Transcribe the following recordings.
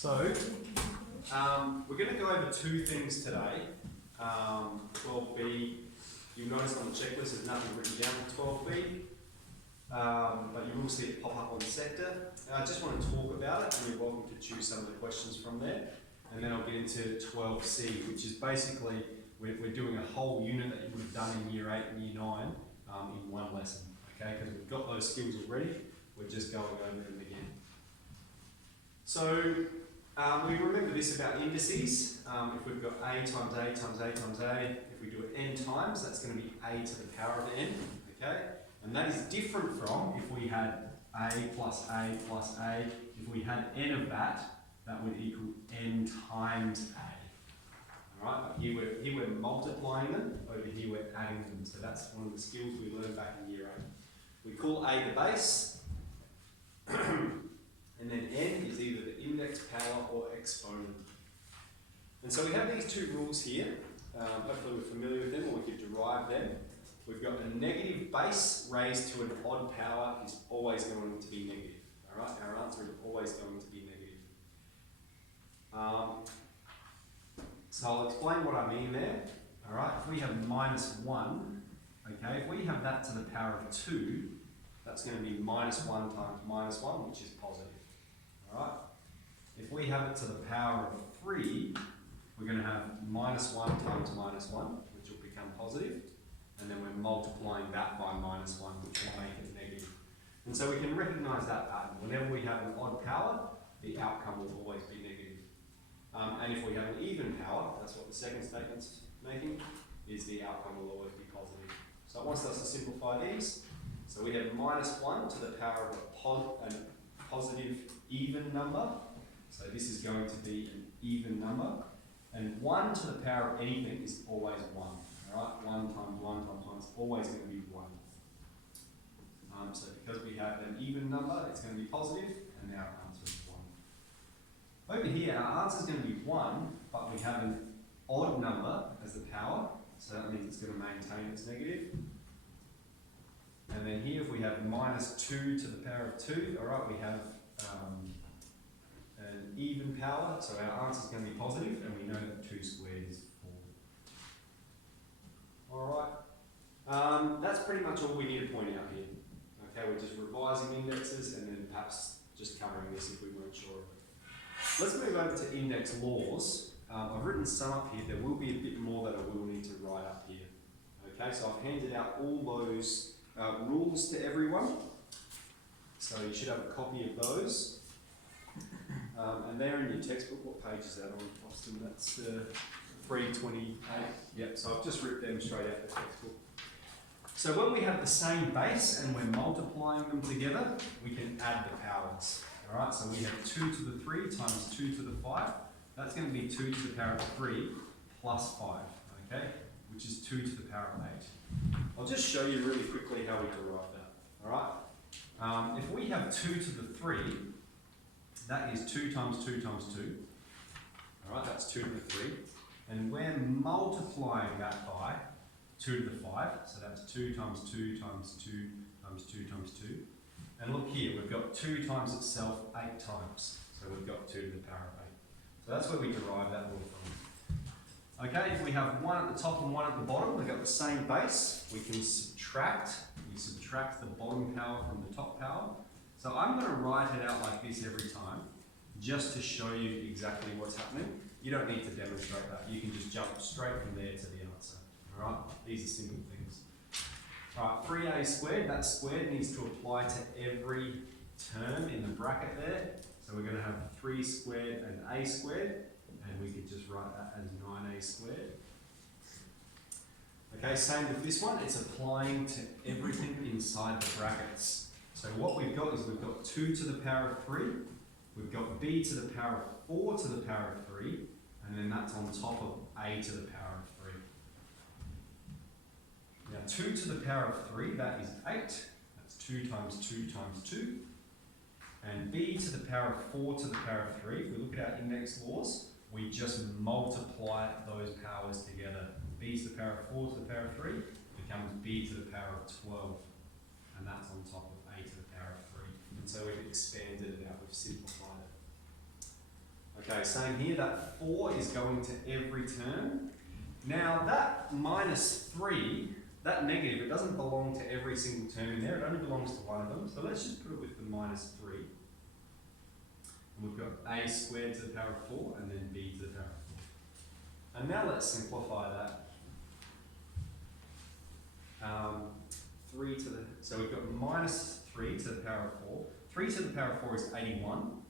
So, we're going to go over two things today. 12B, you'll notice on the checklist there's nothing written down for 12B, but you will see it pop up on sector. I just want to talk about it, and you're welcome to choose some of the questions from there. And then I'll get into 12C, which is basically, we're doing a whole unit that you would have done in Year 8 and Year 9 in one lesson, okay? Because we've got those skills already, we're just going over them again. So, we remember this about indices. If we've got a times a times a times a, if we do it n times, that's going to be a to the power of n, okay? And that is different from if we had a plus a plus a. If we had n of that, that would equal n times a. All right, but here we're multiplying them, over here we're adding them. So that's one of the skills we learned back in Year 8. We call a the base. And then n is either the index, power, or exponent. And so we have these two rules here. Hopefully we're familiar with them, or we could derive them. We've got a negative base raised to an odd power is always going to be negative. All right, our answer is always going to be negative. So I'll explain what I mean there. All right, if we have minus 1, okay, if we have that to the power of 2, that's going to be minus 1 times minus 1, which is positive. Alright, if we have it to the power of 3, we're going to have minus 1 times minus 1, which will become positive, and then we're multiplying that by minus 1, which will make it negative. And so we can recognise that pattern. Whenever we have an odd power, the outcome will always be negative. And if we have an even power, that's what the second statement's making, is the outcome will always be positive. So it wants us to simplify these. So we have minus 1 to the power of a positive even number. So this is going to be an even number. And 1 to the power of anything is always 1. Alright, 1 times 1 times 1 is always going to be 1. So because we have an even number, it's going to be positive, and our answer is 1. Over here, our answer is going to be 1, but we have an odd number as the power, so that means it's going to maintain its negative. And then here, if we have minus 2 to the power of 2, alright, we have an even power, so our answer is going to be positive, and we know that 2 squared is 4. Alright, that's pretty much all we need to point out here. Okay, we're just revising indexes and then perhaps just covering this if we weren't sure of it. Let's move over to index laws. I've written some up here. There will be a bit more that I will need to write up here. Okay, so I've handed out all those rules to everyone. So you should have a copy of those. And they're in your textbook. What page is that on, Austin? That's 328. Yep, so I've just ripped them straight out the textbook. So when we have the same base and we're multiplying them together, we can add the powers. Alright, so we have 2 to the 3 times 2 to the 5. That's going to be 2 to the power of 3 plus 5, okay? Which is 2 to the power of 8. I'll just show you really quickly how we derive that. Alright? If we have 2 to the 3, that is 2 times 2 times 2. Alright, that's 2 to the 3. And we're multiplying that by 2 to the 5. So that's 2 times 2 times 2 times 2 times 2. And look here, we've got 2 times itself 8 times. So we've got 2 to the power of 8. So that's where we derive that rule from. Okay, if we have 1 at the top and 1 at the bottom, we've got the same base. We can subtract. We subtract the bottom power from the top power. So I'm going to write it out like this every time, just to show you exactly what's happening. You don't need to demonstrate that. You can just jump straight from there to the answer. All right? These are simple things. All right, 3a squared, that squared needs to apply to every term in the bracket there. So we're going to have 3 squared and a squared, and we could just write that as 9a squared. Okay, same with this one, it's applying to everything inside the brackets. So what we've got is we've got 2 to the power of 3, we've got b to the power of 4 to the power of 3, and then that's on top of a to the power of 3. Now 2 to the power of 3, that is 8, that's 2 times 2 times 2. And b to the power of 4 to the power of 3, if we look at our index laws, we just multiply those powers together. B to the power of 4 to the power of 3 becomes b to the power of 12. And that's on top of a to the power of 3. And so we've expanded it out, we've simplified it. Okay, saying here that 4 is going to every term. Now that minus 3, that negative, it doesn't belong to every single term in there, it only belongs to one of them. So let's just put it with the minus 3. And we've got a squared to the power of 4 and then b to the power of 4. And now let's simplify that. 3 to the, so we've got minus 3 to the power of 4. 3 to the power of 4 is 81,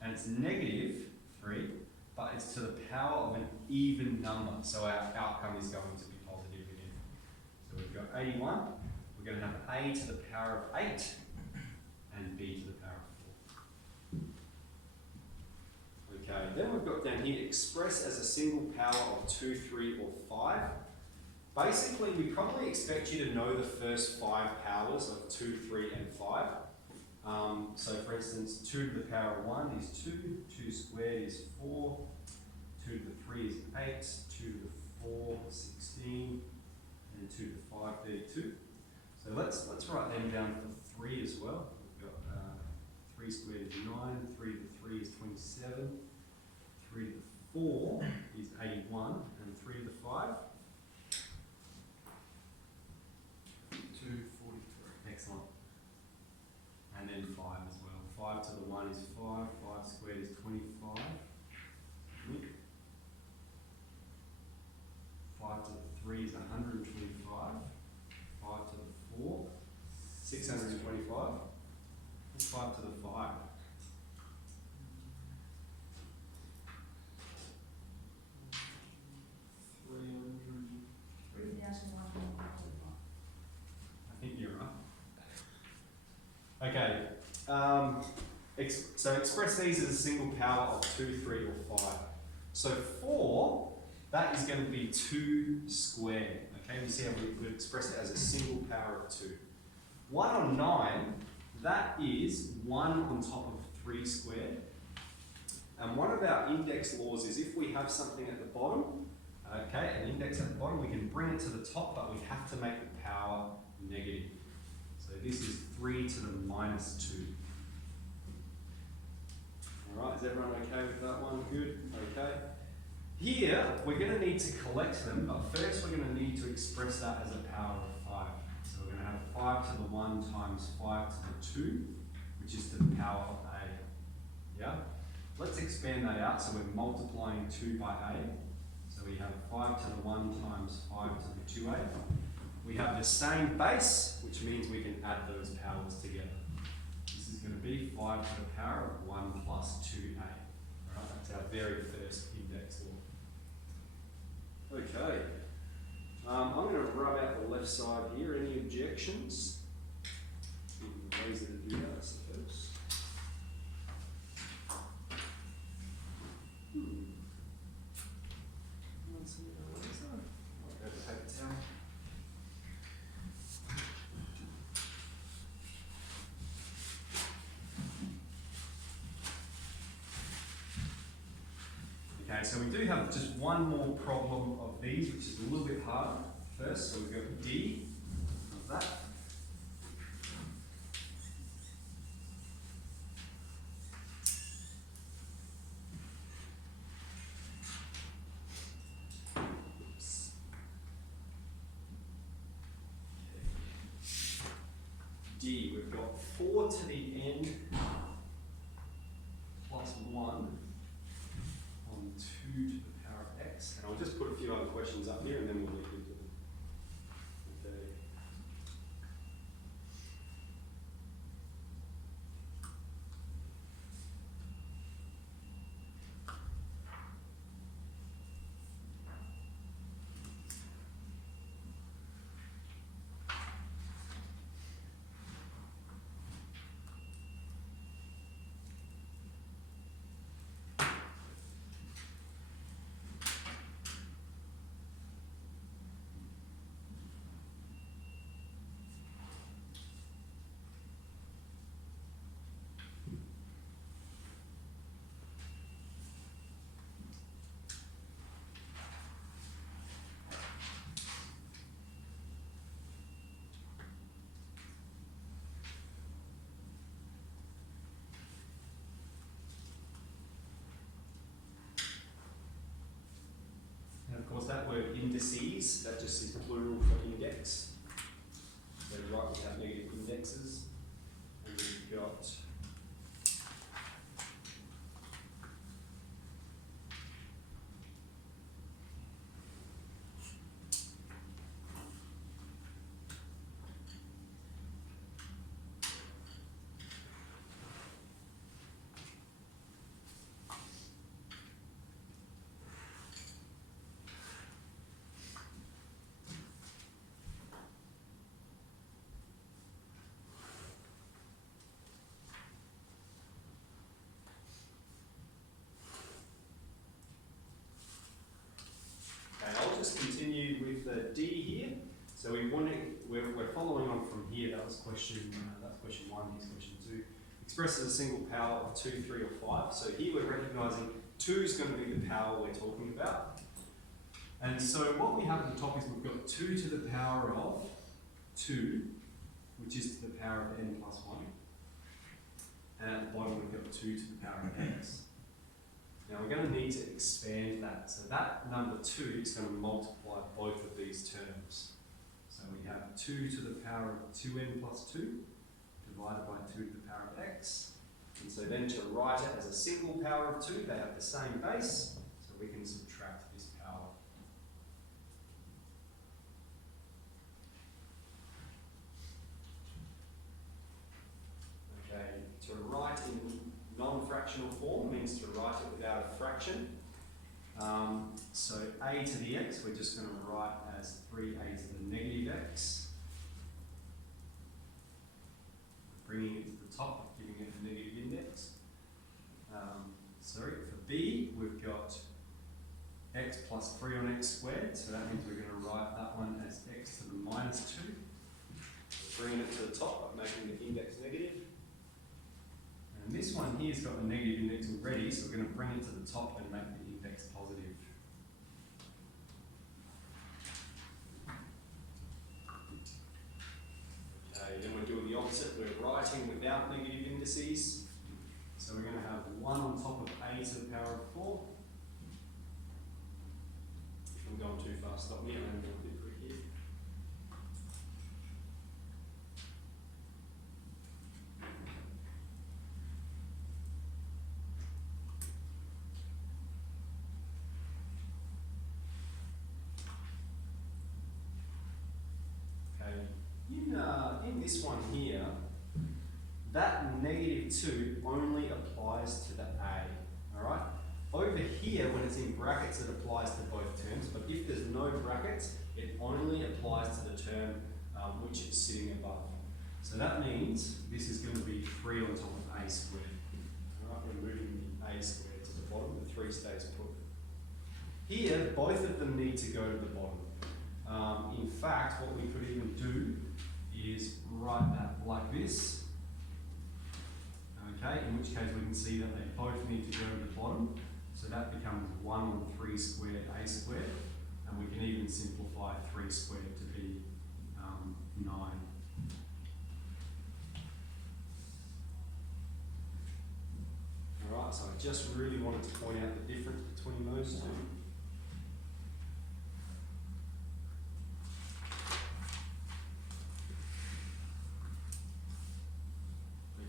and it's negative 3, but it's to the power of an even number, so our outcome is going to be positive again. So we've got 81, we're going to have a to the power of 8, and b to the power of 4. Okay, then we've got down here, express as a single power of 2, 3, or 5. Basically, we probably expect you to know the first 5 powers of 2, 3, and 5. So for instance, 2 to the power of 1 is 2, 2 squared is 4, 2 to the 3 is 8, 2 to the 4, 16, and 2 to the 5, 32. So let's write them down for 3 as well. We've got 3 squared is 9, 3 to the 3 is 27, 3 to the 4 is 81, and 3 to the 5, 243. Excellent. And then 5 as well. 5 to the 1 is 5, 5 squared is 25. 5 to the 3 is 125. 5 to the 4, 625. What's 5 to the 5? 300. I think you're right. Okay. So express these as a single power of 2, 3, or 5. So 4, that is going to be 2 squared. Okay, you see how we express it as a single power of 2. 1 on 9, that is 1 on top of 3 squared. And one of our index laws is if we have something at the bottom, okay, an index at the bottom, we can bring it to the top, but we have to make the power negative. So this is 3 to the minus 2. Alright, is everyone okay with that one? Good? Okay. Here, we're going to need to collect them, but first we're going to need to express that as a power of 5. So we're going to have 5 to the 1 times 5 to the 2, which is to the power of a. Yeah? Let's expand that out, so we're multiplying 2 by a. So we have 5 to the 1 times 5 to the 2a. We have the same base, which means we can add those powers together. This is going to be 5 to the power of 1 plus 2a. Right, that's our very first index law. Okay. I'm going to rub out the left side here. Any objections? Ways to do that, I suppose. Okay, so we do have just one more problem of these, which is a little bit harder first. So we've got D of that. Oops. D, we've got 4 to the n plus 1. 2 to the power of x, and I'll just put a few other questions up here and then we'll look into them. Okay. word indices, that just is plural for index. So right, we have negative indexes, and we've got I'll just continue with the D here. So we're following on from here. That was question 1, here's question 2. Expresses a single power of 2, 3 or 5. So here we're recognising 2 is going to be the power we're talking about. And so what we have at the top is we've got 2 to the power of 2, which is to the power of n plus 1. And at the bottom we've got 2 to the power of x. Now we're going to need to expand that. So that number 2 is going to multiply both of these terms. So we have 2 to the power of 2n plus 2 divided by 2 to the power of x. And so then to write it as a single power of 2, they have the same base, so we can subtract this power. Okay, to write in non-fractional form means to write it without a fraction. So a to the x, we're just going to write as 3a to the negative x. Bringing it to the top, giving it a negative index. For b, we've got x plus 3 on x squared, so that means we're going to write that one as x to the minus 2. Bringing it to the top, making the index negative. And this one here's got a negative index already, so we're going to bring it to the top and make the index positive. Okay, then we're doing the opposite. We're writing without negative indices. So we're going to have 1 on top of a to the power of 4. If I'm going too fast, stop me. I'm going to do a bit quick here. In this one here, that negative 2 only applies to the a, alright? Over here, when it's in brackets, it applies to both terms, but if there's no brackets, it only applies to the term which is sitting above. So that means this is going to be 3 on top of a squared. Alright, we're moving the a squared to the bottom, the 3 stays put. Here, both of them need to go to the bottom. In fact, what we could even do is write that like this, okay, in which case we can see that they both need to go to the bottom, so that becomes 1 on 3 squared a squared, and we can even simplify 3 squared to be 9. Alright, so I just really wanted to point out the difference between those two.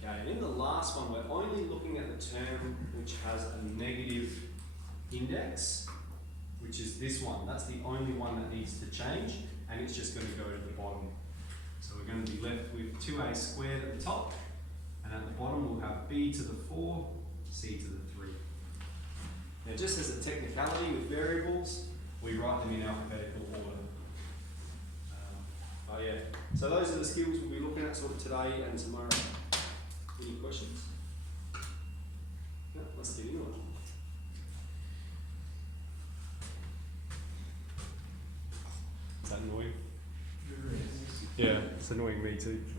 Okay, in the last one, we're only looking at the term which has a negative index, which is this one. That's the only one that needs to change, and it's just going to go to the bottom. So we're going to be left with 2a squared at the top, and at the bottom we'll have b to the 4, c to the 3. Now just as a technicality with variables, we write them in alphabetical order. Oh yeah, so those are the skills we'll be looking at sort of today and tomorrow. Any questions? No, let's get into it. Is that annoying? Yeah, it's annoying me too.